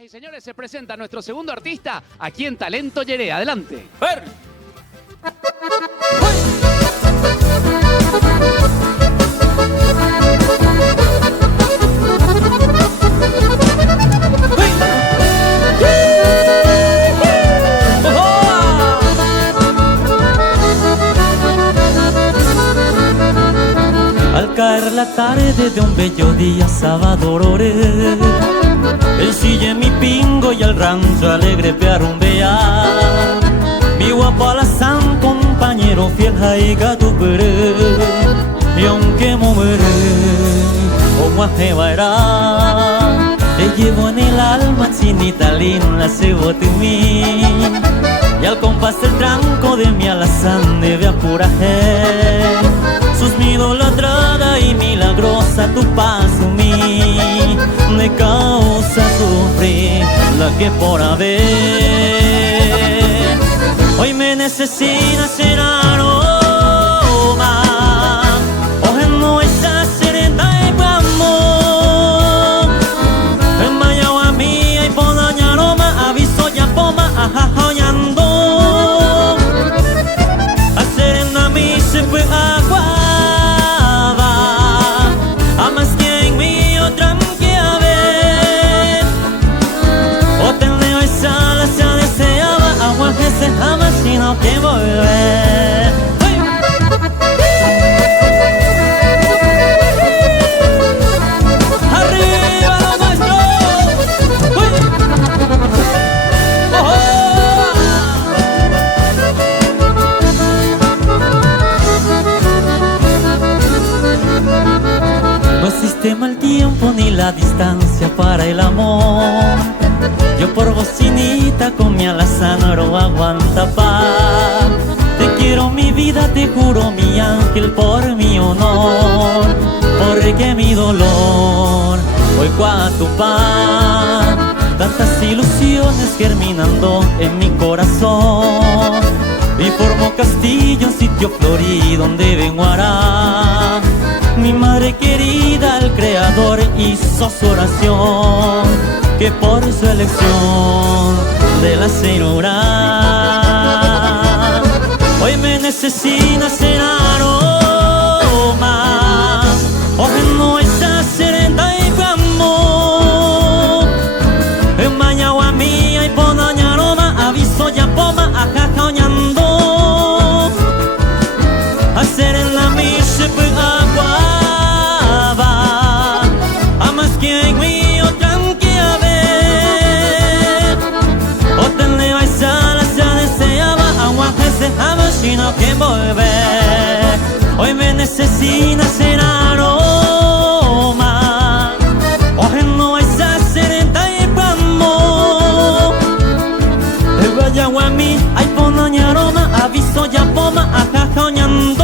Señoras y señores, se presenta nuestro segundo artista aquí en Talento Yeré. Adelante. ¡Ver! Al caer la tarde de un bello día sábado oré, el sille mi pingo y el rancho alegre pearumbear. Mi guapo alazán, compañero fiel jaiga tu pere, y aunque muere, como ajebará, te llevo en el alma chinita linda, se bote en mí. Y al compás del tranco de mi alazán debe apurar sus mi idolatrada y milagrosa tu paso mí me causa sufrir la que por haber hoy me necesita ser aroma hoy no es serena y amor en Mayagua mía y por dañar aroma aviso ya poma ajajoyando a serena mi se fue agua. Jamás sino que volver. ¡Arriba los maestros! No existe mal tiempo ni la distancia para el amor. Yo por bocinita con mi alazán no aguanta paz. Te quiero mi vida, te juro mi ángel por mi honor. Porque mi dolor hoy cuanto paz. Tantas ilusiones germinando en mi corazón. Y formo castillo, sitio florido donde vengo hará. Mi madre querida, el creador hizo su oración, que por su elección de la señora hoy me necesita ser aroma hoy no es serena y amor en Mayagua mía y por dañar aroma aviso ya poma ajajañando a serena mi se fue agua a más que en mí jamás sino que volver. Hoy me necesita ser aroma hoy no es serena y amor de Guayagua mí hay por dañar aroma aviso ya poma ajajoñando